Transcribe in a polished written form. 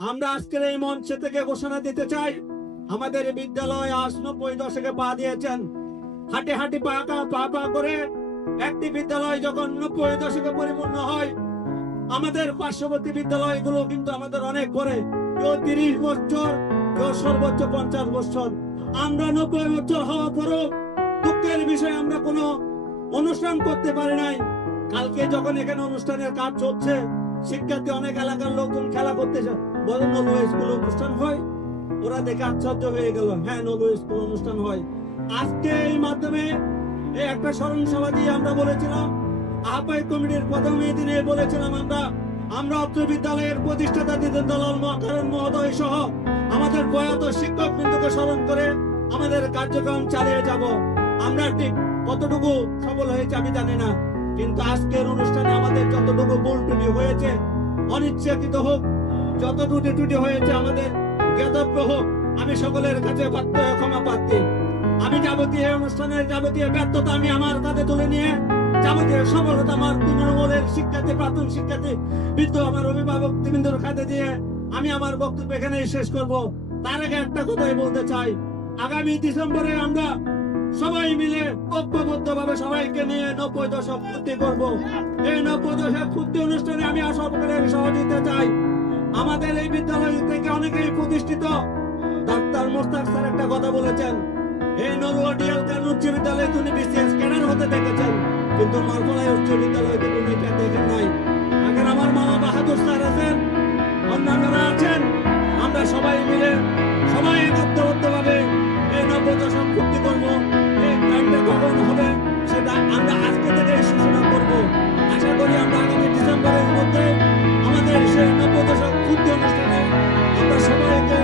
আমরা আজকের এই মঞ্চে থেকে ঘোষণা দিতে চাই, আমাদের বিদ্যালয় আজ 90 দশকে পা দিয়েছেন। হাঁটে হাঁটে পা পা করে একটি বিদ্যালয় যখন 90 দশকে পরিপূর্ণ হয়, আমাদের পার্শ্ববর্তী বিদ্যালয়গুলো কিন্তু আমাদের অনেক পরে, কেউ 30 বছর, কেউ সর্বোচ্চ 50 বছর। আমরা 90 বছর হওয়ার পরও দুঃখের বিষয় আমরা কোনো অনুষ্ঠান করতে পারি নাই। কালকে যখন এখানে অনুষ্ঠানের কাজ চলছে, শিক্ষার্থী অনেক এলাকার লোকজন খেলা করতেছে, বলে নলুয়া স্কুল অনুষ্ঠান হয়। ওরা দেখে আশ্চর্য হয়ে গেল, হ্যাঁ নলুয়া স্কুল অনুষ্ঠান হয়। আজকে এই মাধ্যমে এই একটা স্মরণ সভা দিয়ে আমরা বলেছিলাম, আহ্বায়ক কমিটির প্রথম দিনে বলেছিলাম আমরা অত্র বিদ্যালয়ের প্রতিষ্ঠাতা দিতেন দলাল কারণ মহোদয় সহ আমাদের প্রয়াত শিক্ষক বৃন্দকে স্মরণ করে আমাদের কার্যক্রম চালিয়ে যাব। আমরা ঠিক কতটুকু সফল হয়েছে আমি জানি না, কিন্তু আজকের অনুষ্ঠানে আমাদের যতটুকু ভুল ত্রুটি হয়েছে, অনিচ্ছাকৃত হোক, যত ত্রুটি হয়েছে আমাদের জ্ঞাতব্য হোক, আমি সকলের কাছে ক্ষমা প্রার্থী। আমি যাবতীয় অনুষ্ঠানের যাবতীয় ব্যর্থতা আমি আমার কাঁধে তুলে নিয়ে, যাবতীয় সফলতা আমার তৃণমূলের শিক্ষার্থী, প্রাথমিক শিক্ষার্থী বৃদ্ধ আমার অভিভাবক বৃন্দর কাঁধে দিয়ে আমি আমার বক্তব্য এখানে শেষ করব। তার আগে একটা কথাই বলতে চাই, আগামী ডিসেম্বরে আমরা সবাই মিলে ঐক্যবদ্ধভাবে সবাইকে নিয়ে 90 দশক পূর্তি করব। এই 90 দশক পূর্তি অনুষ্ঠানে আমি সকলের সহযোগিতা চাই। আমাদের এই বিদ্যালয় থেকে অনেকেই প্রতিষ্ঠিত। ডাক্তার মোস্তাক স্যার একটা কথা বলেছেন, এই নলুয়া ডিএল উচ্চ বিদ্যালয়ে তিনি বিসিএস ক্যাডার হতে দেখেছেন, কিন্তু মালকোলাই উচ্চ বিদ্যালয়ে তিনি এটা দেখেন নাই। এখন আমার মামা বাহাদুর স্যার আছেন, অন্যান্যরা আছেন, আমরা সবাই মিলে সবাই একত্রবদ্ধভাবে এই 90 দশক পূর্তি করব। এই টাইমটা কখন হবে সেটা আমরা আজকে থেকে সূচনা করব। আশা করি আমরা আগামী ডিসেম্বরের মধ্যে আমাদের সেই 90 দশক পূর্তি অনুষ্ঠানে আমরা সবাইকে